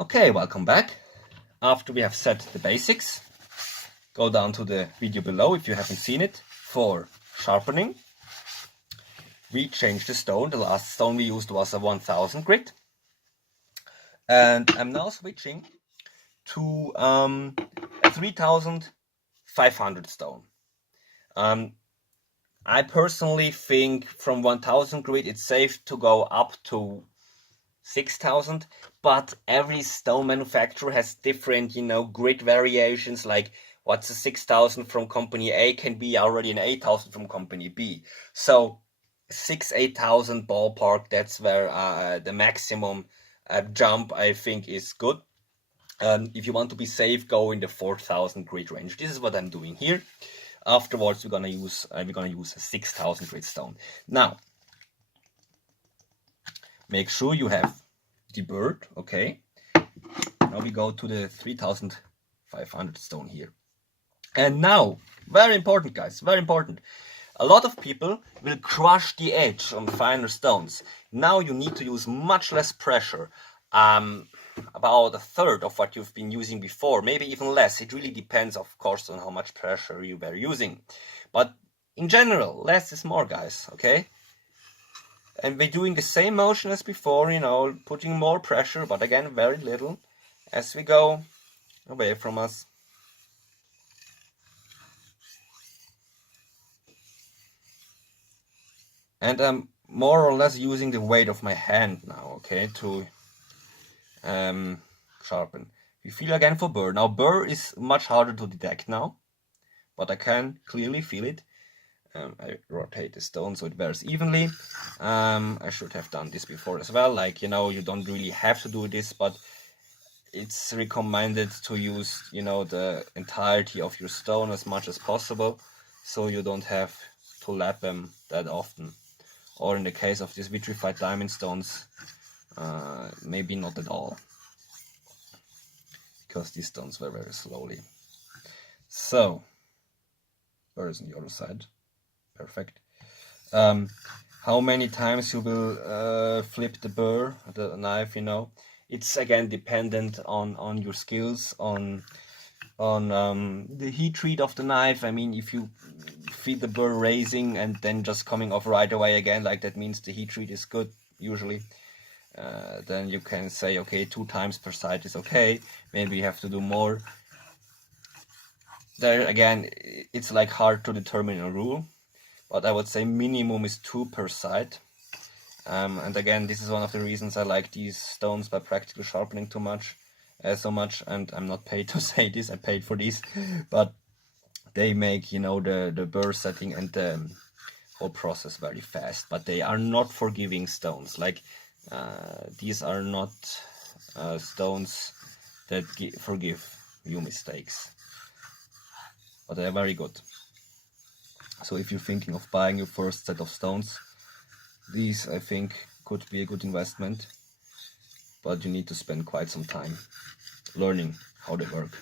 Okay, welcome back. After we have set the basics, go down to the video below if you haven't seen it for sharpening. We changed the stone. The last stone we used was a 1000 grit. And I'm now switching to a 3500 stone. I personally think from 1000 grit it's safe to go up to 6000, but every stone manufacturer has different, grit variations. Like what's a 6000 from company A can be already an 8000 from company B. So 8000 ballpark, that's where the maximum jump I think is good. If you want to be safe, go in the 4000 grit range. This is what I'm doing here. Afterwards, we're gonna use a 6000 grit stone. Now, make sure you have the bird, okay? Now we go to the 3500 stone here. And now, very important guys, very important. A lot of people will crush the edge on finer stones. Now you need to use much less pressure. About a third of what you've been using before, maybe even less. It really depends, of course, on how much pressure you were using. But in general, less is more, guys, okay? And we're doing the same motion as before, putting more pressure, but again, very little, as we go away from us. And I'm more or less using the weight of my hand now, okay, to sharpen. We feel again for burr. Now burr is much harder to detect now, but I can clearly feel it. I rotate the stone so it bears evenly. I should have done this before as well. Like, you don't really have to do this, but it's recommended to use, the entirety of your stone as much as possible, so you don't have to lap them that often. Or in the case of these vitrified diamond stones, maybe not at all, because these stones were very slowly. So, where is on the other side? Perfect. How many times you will flip the knife, it's again dependent on your skills, on the heat treat of the knife. I mean, if you feel the burr raising and then just coming off right away again, like that means the heat treat is good usually. Then you can say, okay, 2 times per side is okay. Maybe you have to do more. There again, it's like hard to determine a rule, but I would say minimum is 2 per side. And again, this is one of the reasons I like these stones by Practical Sharpening so much, and I'm not paid to say this, I paid for these, but they make, the burr setting and the whole process very fast. But they are not forgiving stones. Like, these are not stones that forgive you mistakes, but they are very good. So if you're thinking of buying your first set of stones, these I think could be a good investment, but you need to spend quite some time learning how they work.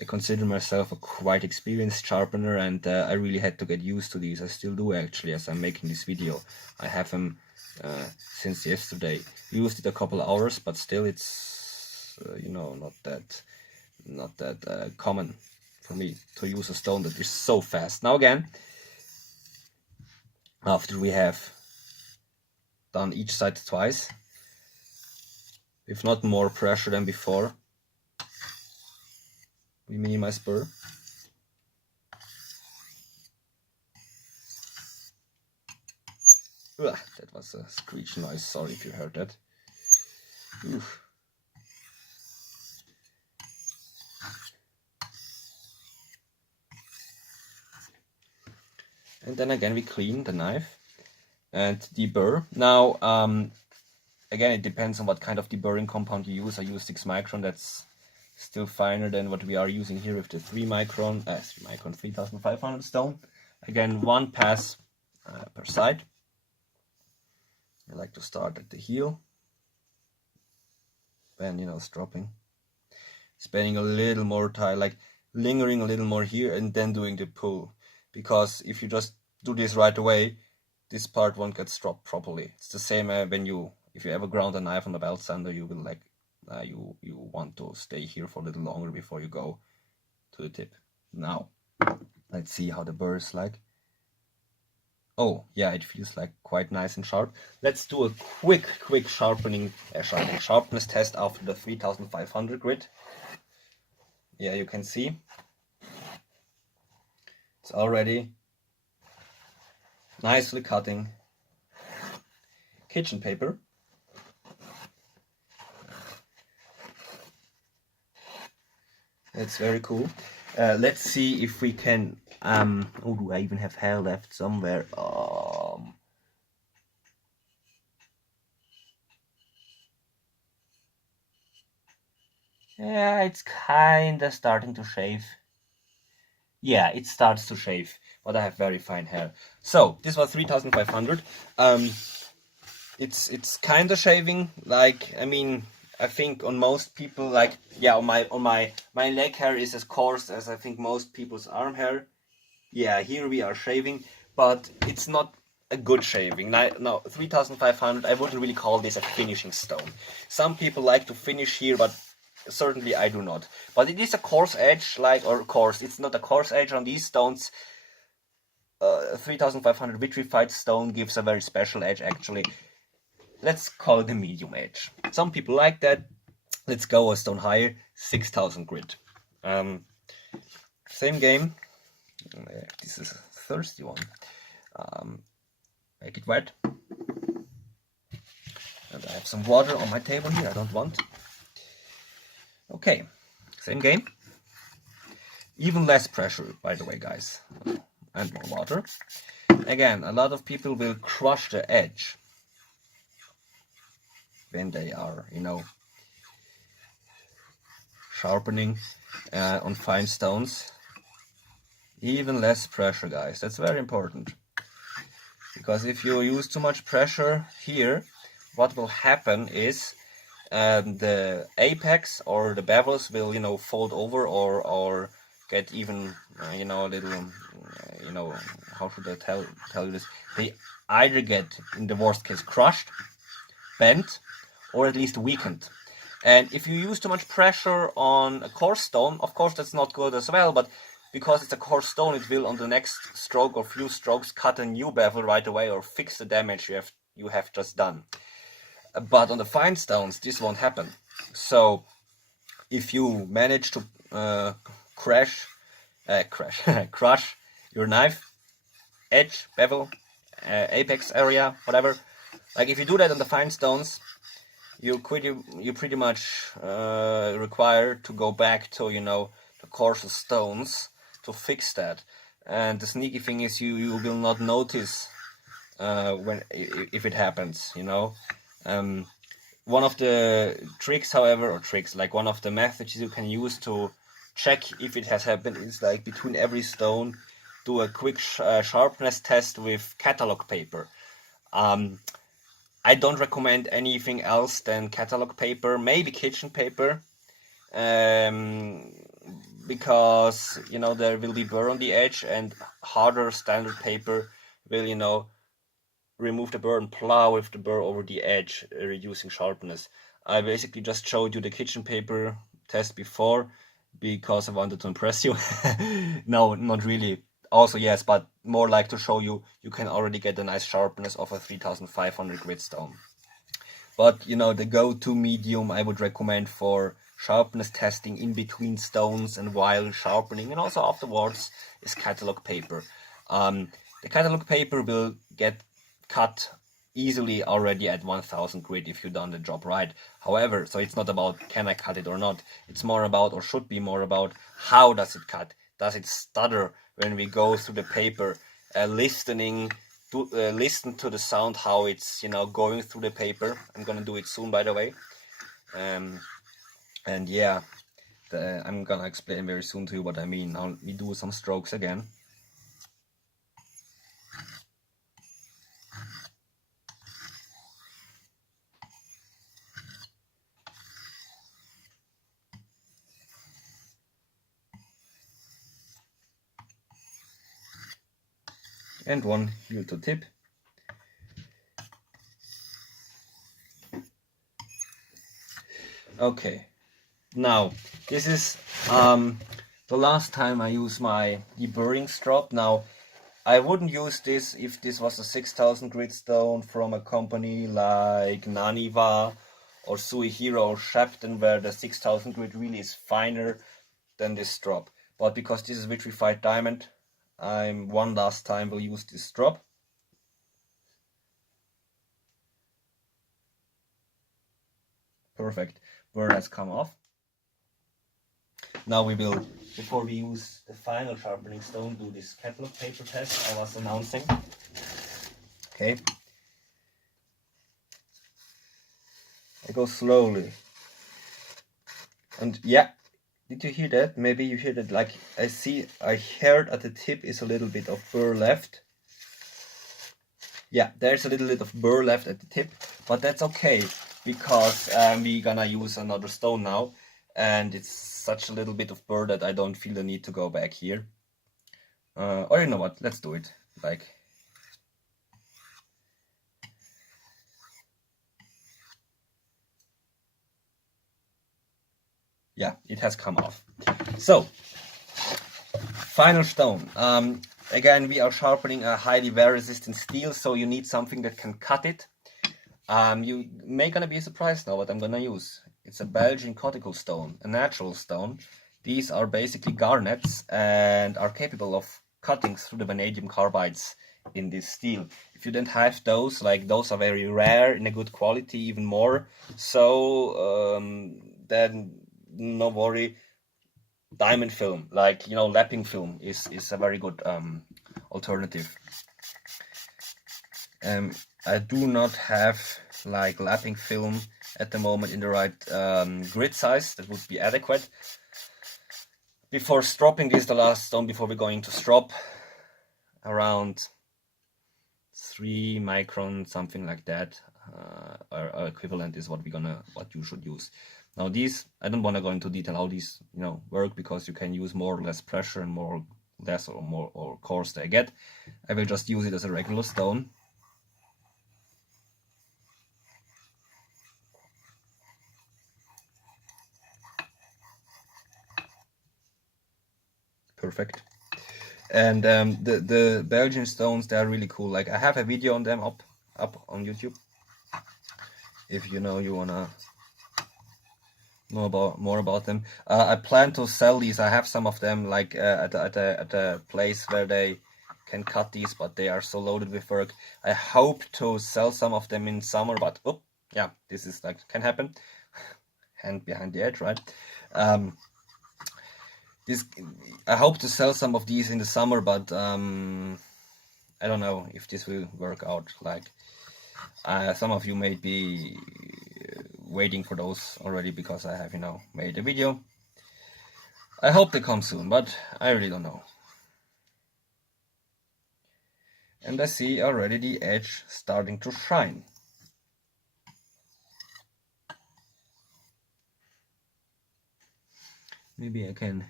I consider myself a quite experienced sharpener, and I really had to get used to these. I still do actually, as I'm making this video. I have them since yesterday. Used it a couple of hours, but still it's not that common for me to use a stone that is so fast. Now again, after we have done each side twice, if not more pressure than before, we minimize burr. Ugh, that was a screech noise, sorry if you heard that. Oof. And then again we clean the knife and deburr. Now again, it depends on what kind of deburring compound you use. I use 6 micron, that's still finer than what we are using here with the 3 micron 3500 stone. Again, 1 pass per side. I like to start at the heel, then stropping, spending a little more time, like lingering a little more here, and then doing the pull. Because if you just do this right away, this part won't get stropped properly. It's the same if you ever ground a knife on a belt sander, you will like you want to stay here for a little longer before you go to the tip. Now, let's see how the burr is like. Oh, yeah, it feels like quite nice and sharp. Let's do a quick sharpness test after the 3500 grit. Yeah, you can see it's already nicely cutting kitchen paper. That's very cool. Let's see if we can. Oh, do I even have hair left somewhere? Yeah, it's kinda starting to shave. Yeah, it starts to shave, but I have very fine hair. So this was 3500. It's kinda shaving. Like, I mean, I think on most people, like, yeah, on my leg hair is as coarse as I think most people's arm hair. Yeah, here we are shaving, but it's not a good shaving. No, 3500, I wouldn't really call this a finishing stone. Some people like to finish here, but certainly I do not. But it is a coarse edge, like, or coarse, it's not a coarse edge on these stones. 3500 vitrified stone gives a very special edge, actually. Let's call it a medium edge. Some people like that. Let's go a stone higher, 6000 grit. Same game. This is a thirsty one. Make it wet. And I have some water on my table here, I don't want. Okay, same game. Even less pressure, by the way, guys. And more water. Again, a lot of people will crush the edge when they are, sharpening on fine stones. Even less pressure, guys. That's very important. Because if you use too much pressure here, what will happen is the apex or the bevels will, fold over or get even, a little, how should I tell you this? They either get, in the worst case, crushed, bent, or at least weakened. And if you use too much pressure on a coarse stone, of course that's not good as well, but because it's a coarse stone, it will on the next stroke or few strokes cut a new bevel right away or fix the damage you have just done. But on the fine stones, this won't happen. So if you manage to crush your knife, edge, bevel, apex area, whatever, like if you do that on the fine stones, you pretty much require to go back to the coarser stones to fix that. And the sneaky thing is you will not notice if it happens. One of the tricks, however, like one of the methods you can use to check if it has happened is like between every stone, do a quick sharpness test with catalog paper. I don't recommend anything else than catalog paper, maybe kitchen paper, because there will be burr on the edge, and harder standard paper will remove the burr and plow with the burr over the edge, reducing sharpness. I basically just showed you the kitchen paper test before because I wanted to impress you. No, not really. Also, yes, but more like to show you can already get a nice sharpness of a 3500 grit stone. But the go-to medium I would recommend for sharpness testing in between stones and while sharpening and also afterwards is catalog paper. The catalog paper will get cut easily already at 1000 grit if you've done the job right. However, so it's not about can I cut it or not. It's more about, or should be more about, how does it cut? Does it stutter when we go through the paper? Listen to the sound, how it's going through the paper. I'm gonna do it soon, by the way. And yeah, I'm gonna explain very soon to you what I mean. Now we do some strokes again. And one heel to tip. Okay, now this is the last time I use my deburring strop. Now I wouldn't use this if this was a 6000 grit stone from a company like Naniva or Suihiro or Shapton, where the 6000 grit really is finer than this strop. But because this is vitrified diamond, I'm one last time will use this strop. Perfect. Burr has come off. Now we will, before we use the final sharpening stone, do this catalog paper test I was announcing. Okay. I go slowly. And yeah, did you hear that? Maybe you hear that, like, I heard at the tip is a little bit of burr left. Yeah, there's a little bit of burr left at the tip, but that's okay, because we're gonna use another stone now, and it's such a little bit of burr that I don't feel the need to go back here. Or you know what, let's do it. Like, yeah, it has come off. So, final stone. Again, we are sharpening a highly wear resistant steel, so you need something that can cut it. You may gonna be surprised now what I'm gonna use. It's a Belgian cortical stone, a natural stone. These are basically garnets and are capable of cutting through the vanadium carbides in this steel. If you don't have those, like those are very rare in a good quality, even more. So then no worry. Diamond film, like, you know, lapping film is a very good alternative. I do not have like lapping film at the moment in the right grid size that would be adequate. Before stropping this, the last stone before we're going to strop, around 3 micron, something like that, or equivalent is what you should use. Now these, I don't want to go into detail how these, you know, work, because you can use more or less pressure and more less or more or coarse they get. I will just use it as a regular stone. Perfect. And the Belgian stones, they are really cool. Like, I have a video on them up on YouTube. If you wanna know more about them. I plan to sell these. I have some of them, like at a place where they can cut these, but they are so loaded with work. I hope to sell some of them in summer, but oh yeah, this is like can happen. Hand behind the edge, right? I hope to sell some of these in the summer, but I don't know if this will work out. Like, some of you may be waiting for those already because I have, made a video. I hope they come soon, but I really don't know. And I see already the edge starting to shine. Maybe I can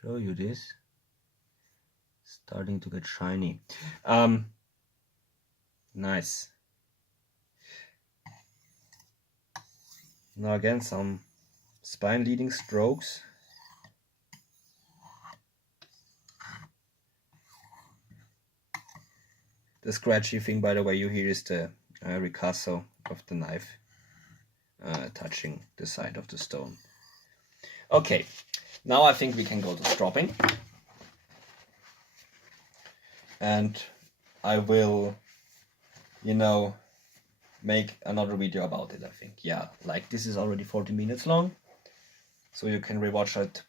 show you this. Starting to get shiny. Nice. Now again, some spine leading strokes. The scratchy thing, by the way, you hear is the ricasso of the knife touching the side of the stone. Okay, now I think we can go to stropping. And I will, make another video about it, I think. Yeah, like this is already 40 minutes long, so you can rewatch it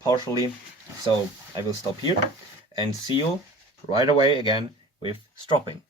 partially. So I will stop here and see you right away again with stropping.